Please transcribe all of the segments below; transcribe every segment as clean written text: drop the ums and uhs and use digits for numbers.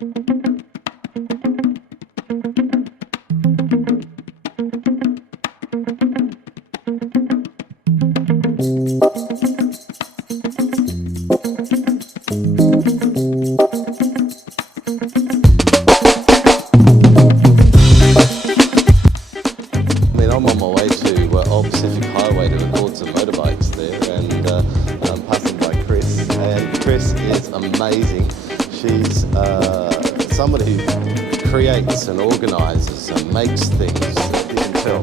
I'm on my way to Old Pacific Highway to record some motorbikes there, and I'm passing by Chris, and Chris is amazing. She's somebody who creates and organises and makes things, you can tell,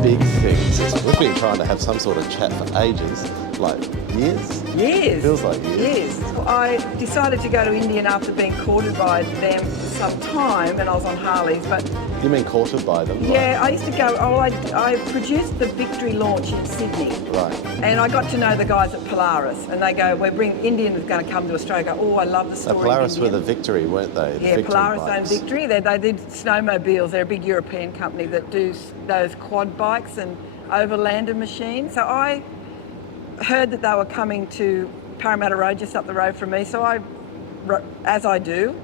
big things. We've been trying to have some sort of chat for ages, like years? Years. Feels like years. Well, I decided to go to India after being courted by them for some time, and I was on Harleys, but... You mean courted by them? Yeah, I used to go, I produced the Victory launch in Sydney. Right. And I got to know the guys at Polaris, and they go, Indian is going to come to Australia. I go, I love the story. Polaris were the Victory, weren't they? Yeah, Polaris owned Victory. They did snowmobiles. They're a big European company that do those quad bikes and overlander machines. So I heard that they were coming to Parramatta Road, just up the road from me. So as I do,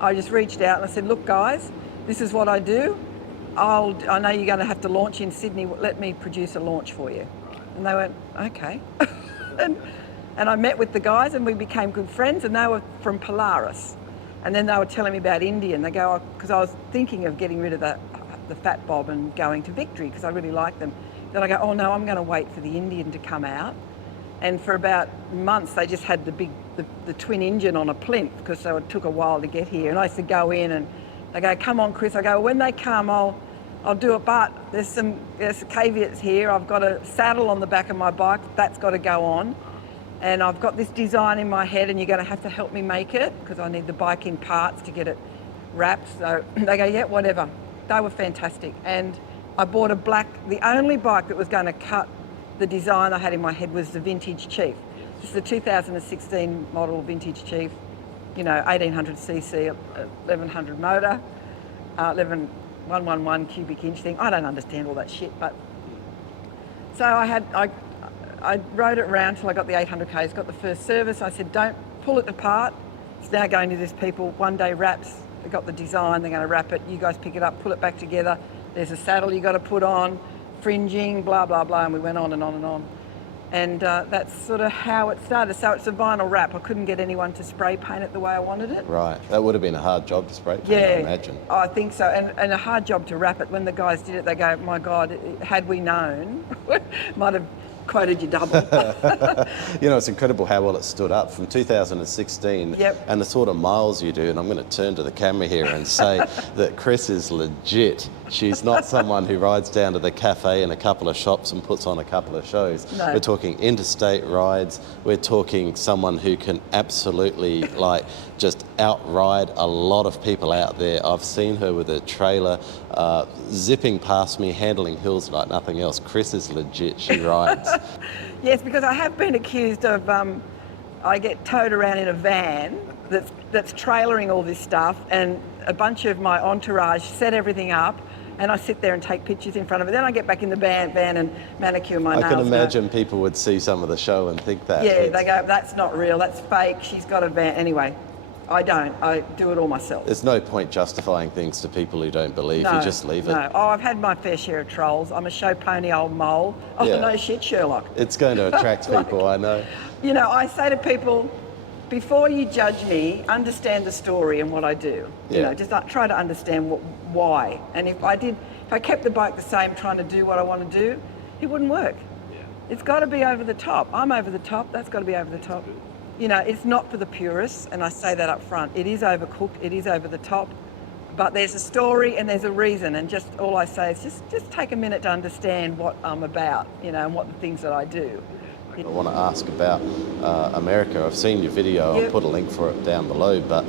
I just reached out and I said, look guys, this is what I do. I know you're going to have to launch in Sydney. Let me produce a launch for you. And they went, okay. and I met with the guys and we became good friends, and they were from Polaris. And then they were telling me about India, and they go, because I was thinking of getting rid of the Fat Bob and going to Victory because I really like them. Then I go, oh no, I'm going to wait for the Indian to come out. And for about months, they just had the twin engine on a plinth because it took a while to get here. And I used to go in and they go, come on, Chris. I go, when they come, I'll do it, but there's caveats here. I've got a saddle on the back of my bike. That's got to go on. And I've got this design in my head and you're going to have to help me make it because I need the bike in parts to get it wrapped. So they go, yeah, whatever. They were fantastic. And I bought the only bike that was going to cut the design I had in my head was the Vintage Chief. This is the 2016 model Vintage Chief, 1800cc, 1100 motor, 111 cubic inch thing. I don't understand all that shit, but so I rode it around till I got the 800Ks, got the first service. I said, don't pull it apart. It's now going to these people, one day wraps. They got the design, they're going to wrap it. You guys pick it up, pull it back together. There's a saddle you got to put on, fringing, blah, blah, blah. And we went on and on and on. And that's sort of how it started. So it's a vinyl wrap. I couldn't get anyone to spray paint it the way I wanted it. Right. That would have been a hard job to spray paint, yeah, I imagine. I think so. And a hard job to wrap it. When the guys did it, they go, my God, had we known, might have quoted you double. It's incredible how well it stood up from 2016 and the sort of miles you do. And I'm going to turn to the camera here and say that Chris is legit. She's not someone who rides down to the cafe in a couple of shops and puts on a couple of shows. No. We're talking interstate rides. We're talking someone who can absolutely just outride a lot of people out there. I've seen her with a trailer zipping past me, handling hills like nothing else. Chris is legit. She rides. Yes, because I have been accused of, I get towed around in a van that's trailering all this stuff, and a bunch of my entourage set everything up, and I sit there and take pictures in front of it. Then I get back in the van and manicure my nails. I can imagine people would see some of the show and think that. Yeah, they go, that's not real, that's fake, she's got a van. Anyway, I don't. I do it all myself. There's no point justifying things to people who don't believe. No, you just leave it. No. Oh, I've had my fair share of trolls. I'm a show pony old mole. Oh, yeah. No shit, Sherlock. It's going to attract people, I know. I say to people, before you judge me, understand the story and what I do. Yeah. Just try to understand why. And if I kept the bike the same, trying to do what I want to do, it wouldn't work. Yeah. It's got to be over the top. I'm over the top. That's got to be over the top. It's not for the purists, and I say that up front. It is overcooked. It is over the top. But there's a story and there's a reason, and just all I say is just take a minute to understand what I'm about, and what the things that I do. I want to ask about America. I've seen your video. Yep. I'll put a link for it down below. But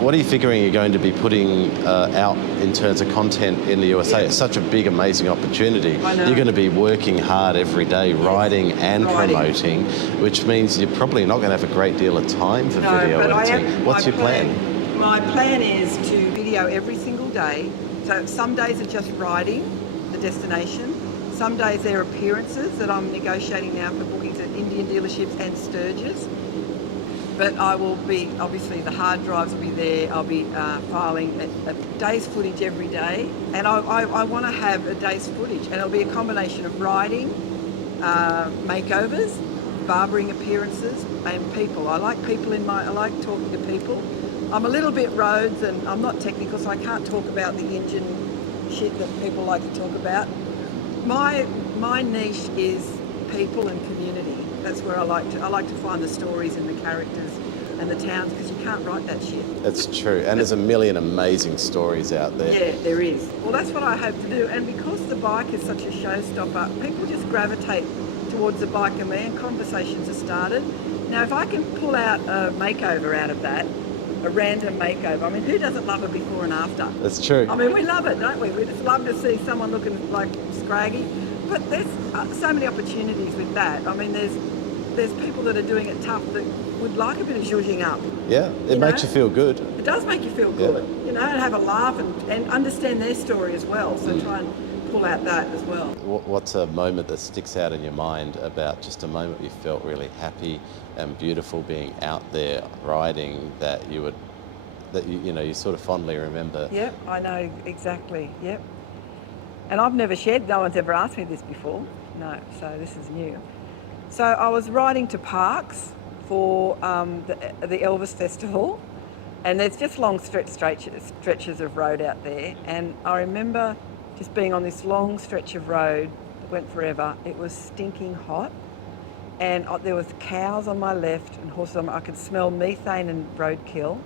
what are you figuring you're going to be putting out in terms of content in the USA? Yep. It's such a big, amazing opportunity. I know. You're going to be working hard every day, riding and promoting, which means you're probably not going to have a great deal of time for video editing. What's your plan? My plan is to video every single day. So some days are just riding the destination. Some days they're appearances that I'm negotiating now for bookings at Indian dealerships and Sturgis. But I will be, obviously the hard drives will be there. I'll be filing a day's footage every day. And I want to have a day's footage. And it'll be a combination of riding, makeovers, barbering appearances, and people. I like talking to people. I'm a little bit roads and I'm not technical, so I can't talk about the engine shit that people like to talk about. My niche is people and community. That's where I like to find the stories and the characters and the towns, because you can't write that shit. That's true, and there's a million amazing stories out there. Yeah, there is. Well, that's what I hope to do, and because the bike is such a showstopper, people just gravitate towards the bike and me, and conversations are started. Now, if I can pull out a makeover out of that, a random makeover, I mean, who doesn't love a before and after? That's true. I mean, we love it, don't we? We just love to see someone looking like scraggy. But there's so many opportunities with that. I mean, there's people that are doing it tough that would like a bit of zhuzhing up. Yeah, it makes you feel good. It does make you feel good, you know, and have a laugh and understand their story as well. So try and pull out that as well. What's a moment that sticks out in your mind about just a moment you felt really happy and beautiful being out there riding that you sort of fondly remember? Yep, I know exactly. Yep. And I've never shared, no one's ever asked me this before. No, so this is new. So I was riding to Parks for the Elvis Festival, and there's just long stretches of road out there. And I remember just being on this long stretch of road that went forever. It was stinking hot, and there was cows on my left and horses on my, I could smell methane and roadkill,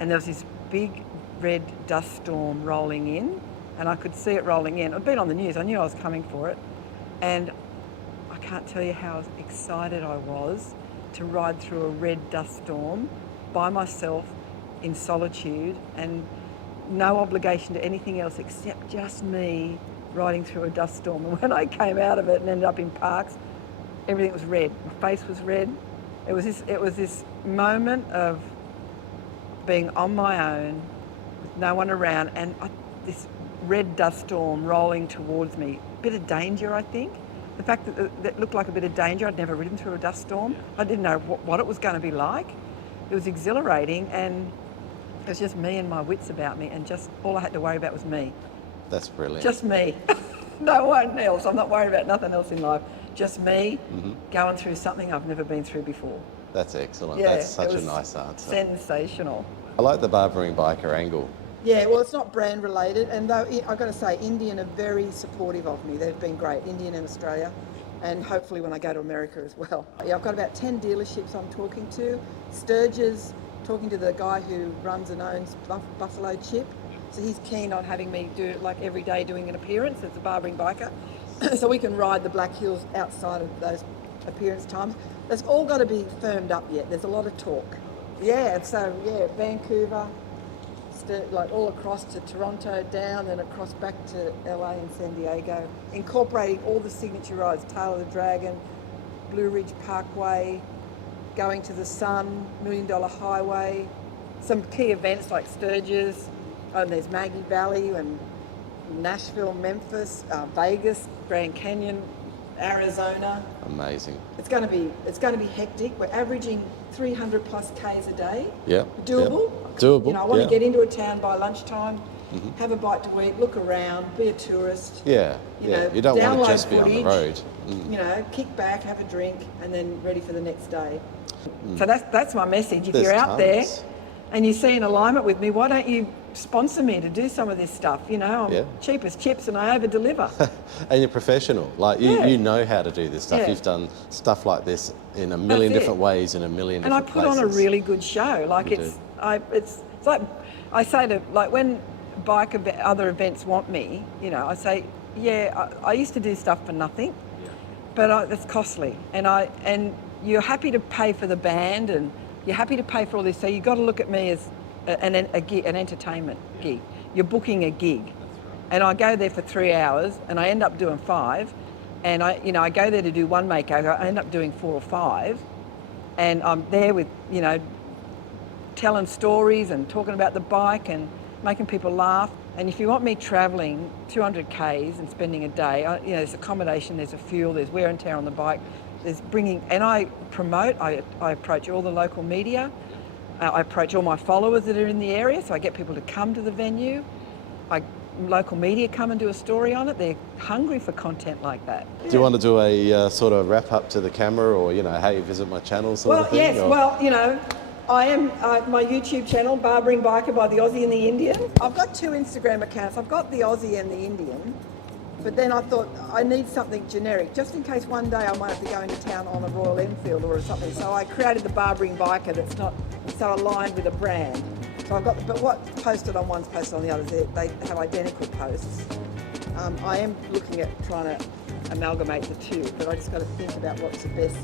and there was this big red dust storm rolling in. And I could see it rolling in. I'd been on the news, I knew I was coming for it. And I can't tell you how excited I was to ride through a red dust storm by myself in solitude and no obligation to anything else except just me riding through a dust storm. And when I came out of it and ended up in Parks, everything was red. My face was red. It was this moment of being on my own, with no one around, and this red dust storm rolling towards me. A bit of danger, I think. The fact that looked like a bit of danger. I'd never ridden through a dust storm. I didn't know what it was going to be like. It was exhilarating, and it was just me and my wits about me, and just all I had to worry about was me. That's brilliant. Just me. No one else. I'm not worried about nothing else in life. Just me going through something I've never been through before. That's excellent. Yeah, That's such a nice answer. Sensational. I like the barbering biker angle. Yeah, well, it's not brand related, and though I've got to say, Indian are very supportive of me. They've been great, Indian and Australia, and hopefully when I go to America as well. Yeah, I've got about 10 dealerships I'm talking to. Sturgis, talking to the guy who runs and owns Buffalo Chip, so he's keen on having me do like every day doing an appearance as a barbering biker, so we can ride the Black Hills outside of those appearance times. That's all got to be firmed up yet. There's a lot of talk. Yeah, so yeah, Vancouver, like all across to Toronto, down and across back to LA and San Diego, incorporating all the signature rides, Tail of the Dragon, Blue Ridge Parkway, going to the Sun, $1 Million Highway, some key events like Sturgis, and there's Maggie Valley and Nashville, Memphis, Vegas, Grand Canyon, Arizona. Amazing. It's going to be hectic. We're averaging 300 plus Ks a day. Yeah. Doable. Yeah. Doable. You know, I want to get into a town by lunchtime, have a bite to eat, look around, be a tourist. Yeah. You know, you don't want download to just be on the footage, road. You know, kick back, have a drink, and then ready for the next day. So that's my message. If There's you're out there tons. and you see an alignment with me, why don't you sponsor me to do some of this stuff? You know, I'm cheap as chips and I over-deliver. And you're professional. Like, you know how to do this stuff. Yeah. You've done stuff like this in a million different ways, in a million And I different put places. on a really good show. Like, it's like, I say to, like, when other events want me, you know, I say, yeah, I used to do stuff for nothing, but it's costly. And you're happy to pay for the band and you're happy to pay for all this. So you've got to look at me as an entertainment gig. You're booking a gig. And I go there for 3 hours and I end up doing 5. And I go there to do one makeover, I end up doing 4 or 5. And I'm there with, you know, telling stories and talking about the bike and making people laugh. And if you want me travelling 200 Ks and spending a day, you know, there's accommodation, there's a fuel, there's wear and tear on the bike. There's bringing, and I promote, I approach all the local media, I approach all my followers that are in the area, so I get people to come to the venue. Local media come and do a story on it. They're hungry for content like that. Do you want to do a sort of wrap up to the camera, or hey, visit my channel sort of thing? Yes, or? well, I am my YouTube channel, Barbering Biker by the Aussie and the Indian. I've got 2 Instagram accounts. I've got the Aussie and the Indian, but then I thought I need something generic, just in case one day I might have to go into town on a Royal Enfield or something. So I created the Barbering Biker that's not so aligned with a brand. So I've got, but what's posted on one's posted on the others. They have identical posts. I am looking at trying to amalgamate the 2, but I just got to think about what's the best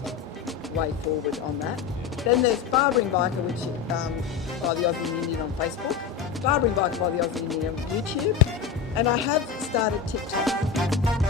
way forward on that. Then there's Barbering Biker, which by the Aussie and Indian on Facebook, Barbering Biker by the Aussie and Indian on YouTube, and I have started TikTok.